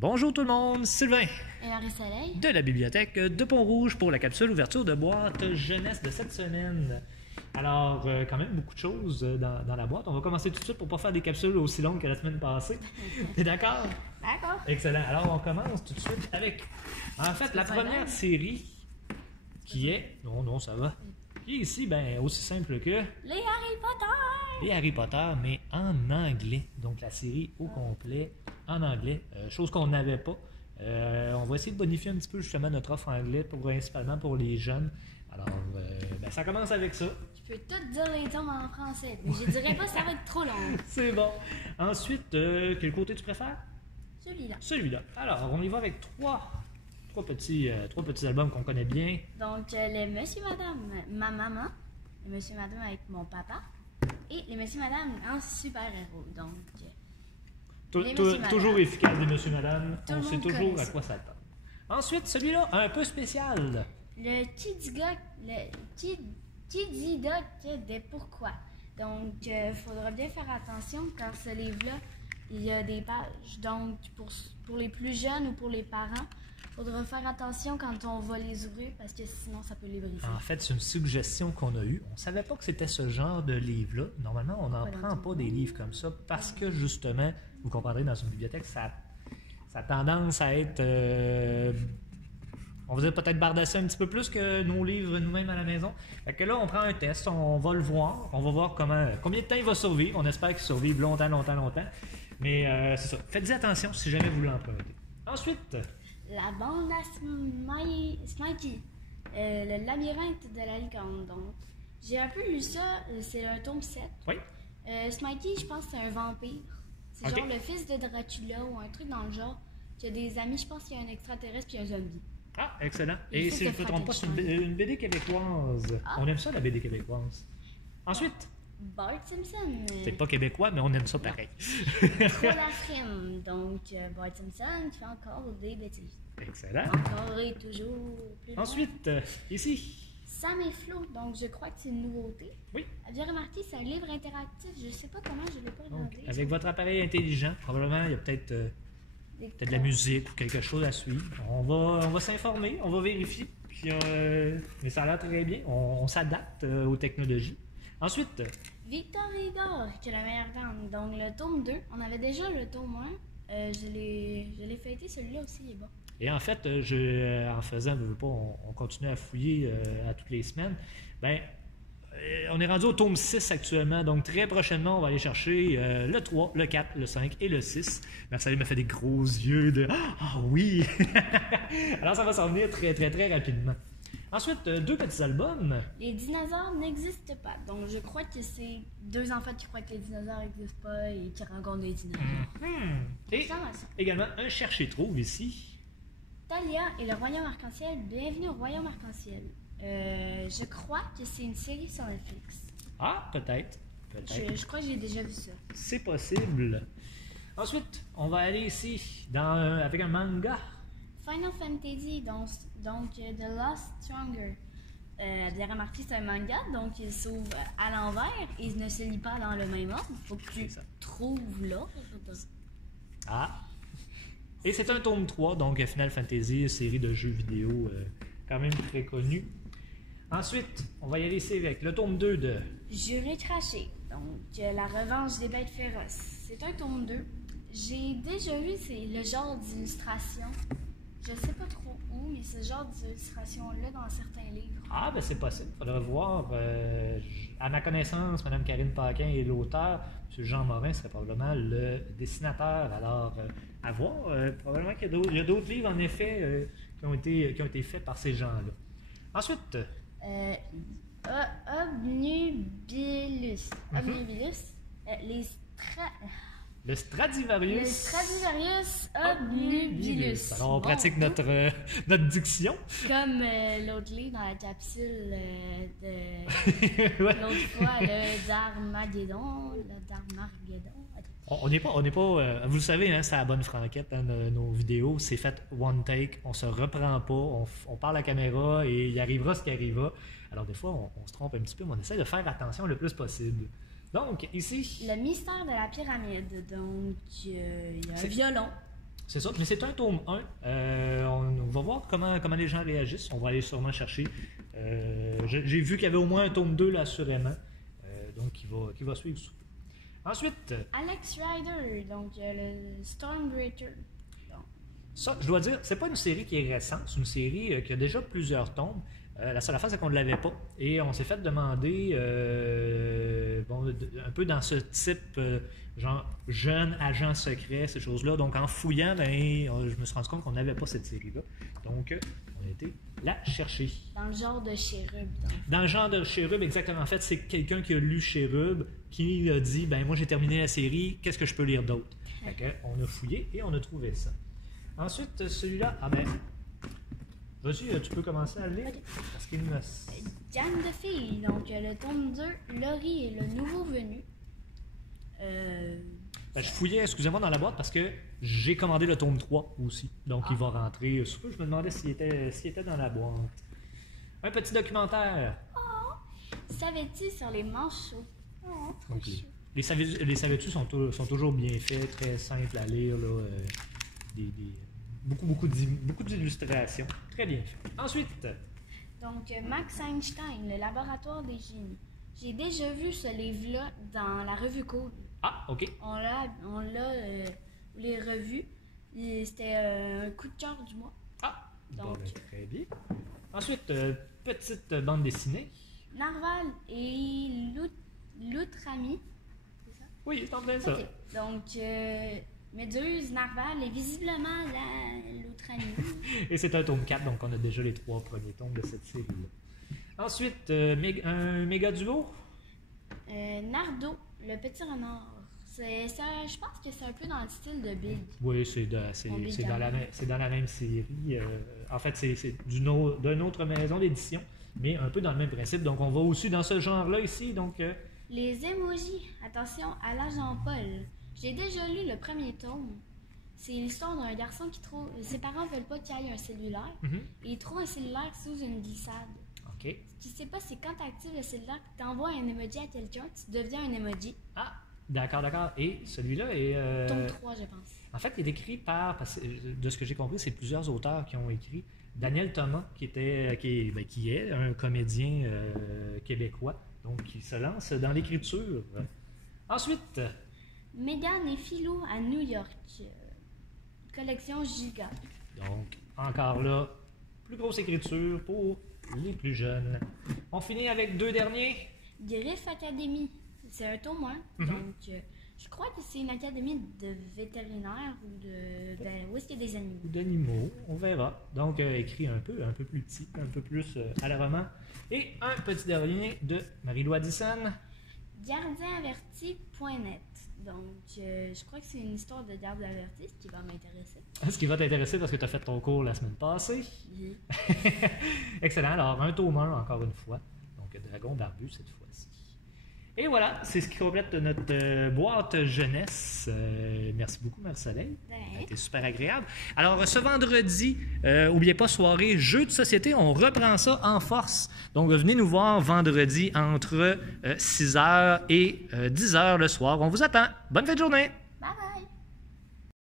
Bonjour tout le monde, Sylvain Et Marie-Soleil de la bibliothèque de Pont-Rouge pour la capsule ouverture de boîte jeunesse de cette semaine. Alors, quand même beaucoup de choses dans la boîte. On va commencer tout de suite pour ne pas faire des capsules aussi longues que la semaine passée. T'es d'accord? D'accord. Excellent. Alors, on commence tout de suite avec, en fait, la première série qui est... Non, ça va. Qui est ici, ben, aussi simple que... Les Harry Potter! Les Harry Potter, mais en anglais. Donc, la série au complet en anglais, chose qu'on n'avait pas. On va essayer de bonifier un petit peu justement notre offre anglais, principalement pour les jeunes. Alors, ben, ça commence avec ça. Je peux tout dire les tomes en français, mais je dirais pas que ça va être trop long. C'est bon. Ensuite, quel côté tu préfères? Celui-là. Celui-là. Alors, on y va avec trois petits albums qu'on connaît bien. Donc, les Monsieur Madame, ma maman, les Monsieur Madame avec mon papa, et les Monsieur Madame en super-héros. Donc, Toujours efficace des Monsieur Madame. On sait toujours connaît à ça. quoi s'attendre. Ensuite, celui-là, un peu spécial. le Kiddy Duck des pourquoi. Donc, il faudra bien faire attention car ce livre-là, il y a des pages. Donc, pour les plus jeunes ou pour les parents, il faudra faire attention quand on va les ouvrir parce que sinon, ça peut les briser. En fait, c'est une suggestion qu'on a eue. On ne savait pas que c'était ce genre de livre-là. Normalement, on n'en prend pas des livres comme ça parce que, justement, vous comprendrez, dans une bibliothèque, ça a tendance à être... on va dire peut-être bardasser un petit peu plus que nos livres nous-mêmes à la maison. Fait que là, on prend un test, on va le voir. On va voir combien de temps il va survivre. On espère qu'il survive longtemps. Mais c'est ça. Faites-y attention si jamais vous l'empruntez. Ensuite... La bande à Smikey, le labyrinthe de la licorne. Donc, j'ai un peu lu ça, c'est un tome 7. Oui. Smikey, je pense que c'est un vampire. C'est genre le fils de Dracula ou un truc dans le genre. Qui a des amis, je pense qu'il y a un extraterrestre puis un zombie. Ah, excellent. Il Et fait si je ne que me trompe pas, c'est une BD québécoise. Ah. On aime ça, la BD québécoise. Ensuite, Bart Simpson. c'est pas québécois, mais on aime ça pareil. Trop la frime. Donc, Bart Simpson qui fait encore des bêtises. Excellent. Encore et toujours plus loin. Ensuite, ici. Sam et Flo, donc je crois que c'est une nouveauté. Oui. Avez remarqué, c'est un livre interactif. Je sais pas comment, je l'ai pas Donc, demandé. avec votre appareil intelligent, probablement, il y a peut-être de la musique ou quelque chose à suivre. On va s'informer, on va vérifier. Puis, mais ça a l'air très bien. On s'adapte aux technologies. Ensuite, Victor Igor, qui est la meilleure dame. Donc, le tome 2, on avait déjà le tome 1. Je l'ai fêté, celui-là aussi, il est bon. et en fait, en faisant, je veux pas, on continue à fouiller à toutes les semaines. Ben, on est rendu au tome 6 actuellement, donc très prochainement, on va aller chercher le 3, le 4, le 5 et le 6. Marcel m'a fait des gros yeux de « Ah oui! » Alors, ça va s'en venir très, très, très rapidement. Ensuite, deux petits albums. Les dinosaures n'existent pas. Donc, je crois que c'est deux enfants qui croient que les dinosaures n'existent pas et qui rencontrent des dinosaures. Et Ça ressemble à ça. également, un cherche-et-trouve ici. Talia et le Royaume Arc-en-Ciel. Bienvenue au Royaume Arc-en-Ciel. Je crois que c'est une série sur Netflix. Ah, peut-être. Je crois que j'ai déjà vu ça. C'est possible. Ensuite, on va aller ici avec un manga. Final Fantasy, donc The Lost Stronger. Bien remarqué, c'est un manga, donc il s'ouvre à l'envers et il ne se lit pas dans le même ordre. Il faut que tu trouves l'ordre. Ah. Et c'est un tome 3, donc Final Fantasy, série de jeux vidéo quand même très connue. Ensuite, on va y aller ici avec le tome 2 de... Juré craché, donc La revanche des bêtes féroces. C'est un tome 2. J'ai déjà vu le genre d'illustration. Je sais pas trop où, mais ce genre d'illustration-là dans certains livres. Ah, ben c'est possible. Il faudra voir. À ma connaissance, Mme Karine Paquin est l'auteur. M. Jean Morin serait probablement le dessinateur. Alors, à voir. Probablement qu'il y a d'autres livres, en effet, qui ont été faits par ces gens-là. Ensuite... Obnubilus. Obnubilus. Le Stradivarius. Le Stradivarius obnubilus. Alors, on Bon, pratique notre diction. Comme l'autre livre dans la capsule de Ouais. l'autre fois, le Darmageddon. On n'est pas, vous le savez, hein, c'est la bonne franquette, hein, nos vidéos, c'est fait one take, on se reprend pas, on parle à la caméra et il arrivera ce qui arrivera. Alors des fois, on se trompe un petit peu, mais on essaie de faire attention le plus possible. Donc, ici... Le mystère de la pyramide. Donc, il y a un violon. C'est ça, mais c'est un tome 1. On va voir comment les gens réagissent. On va aller sûrement chercher. J'ai vu qu'il y avait au moins un tome 2 là, assurément. Donc, qui va suivre sous. Ensuite. Alex Rider, donc le Stormbreaker. Ça, je dois dire, c'est pas une série qui est récente, c'est une série qui a déjà plusieurs tomes. La seule affaire, c'est qu'on ne l'avait pas. Et on s'est fait demander, un peu dans ce type, genre jeune agent secret, ces choses-là. Donc en fouillant, je me suis rendu compte qu'on n'avait pas cette série-là. Donc on a été la chercher. Dans le genre de Chérub. Dans le genre de Chérub, exactement. En fait, c'est quelqu'un qui a lu Chérub qui a dit, moi j'ai terminé la série, qu'est-ce que je peux lire d'autre? On a fouillé et on a trouvé ça. Ensuite, celui-là, vas-y, tu peux commencer à le lire. Okay. Parce qu'il me... Diane de filles, donc le tome 2, Laurie et le nouveau venu. Je fouillais, excusez-moi, dans la boîte parce que j'ai commandé le tome 3 aussi. Donc il va rentrer. Je me demandais s'il était dans la boîte. Un petit documentaire. Savais-tu sur les manchots? Trop chou. Les savais-tu sont toujours bien faits, très simples à lire. Là, beaucoup d'illustrations. Très bien fait. Ensuite. Donc, Max Einstein, le laboratoire des génies. J'ai déjà vu ce livre-là dans la revue Cool. Ah, OK. On l'a les revues. C'était un coup de cœur du mois. Ah, donc, très bien. Ensuite, petite bande dessinée. Narval et l'Outrami. C'est ça? Oui, c'est en plein ça. Okay. Donc, Méduse, Narval et visiblement l'Outrami. Et c'est un tome 4, donc on a déjà les 3 premiers tomes de cette série-là. Ensuite, un méga duo. Nardo, le petit renard. Je pense que c'est un peu dans le style de Big. Oui, c'est dans la même série. En fait, c'est d'une autre maison d'édition, mais un peu dans le même principe. Donc, on va aussi dans ce genre-là ici. Donc, les emojis. Attention à l'agent Paul. J'ai déjà lu le premier tome. C'est l'histoire d'un garçon qui trouve... Ses parents ne veulent pas qu'il aille un cellulaire. Et il trouve un cellulaire sous une glissade. OK. Ce qu'il ne sait pas, c'est quand tu actives le cellulaire et tu envoies un emoji à quelqu'un, tu deviens un emoji. Ah, d'accord. Et celui-là est... Tome 3, je pense. En fait, il est écrit par... Parce que, de ce que j'ai compris, c'est plusieurs auteurs qui ont écrit. Daniel Thomas, qui est un comédien québécois, donc qui se lance dans l'écriture. Ensuite... Meghan et Philou à New York. Collection Giga. Donc, encore là, plus grosse écriture pour les plus jeunes. On finit avec 2 derniers. Griff Academy. C'est un tome 1. Donc, je crois que c'est une académie de vétérinaires ou où est-ce qu'il y a des animaux. Ou d'animaux, on verra. Donc, écrit un peu plus petit, un peu plus à la roman. Et un petit dernier de Marie-Lou Addison. Gardianaverti.net. Donc, je crois que c'est une histoire de garde averti, ce qui va m'intéresser. Ce qui va t'intéresser parce que tu as fait ton cours la semaine passée. Oui. Excellent. Alors, un tome 1 encore une fois. Donc, Dragon Barbu cette fois-ci. Et voilà, c'est ce qui complète notre boîte jeunesse. Merci beaucoup, Marie-Soleil. Ça a été super agréable. Alors, ce vendredi, n'oubliez pas, soirée jeux de société, on reprend ça en force. Donc, venez nous voir vendredi entre 6h et 10h le soir. On vous attend. Bonne fin de journée!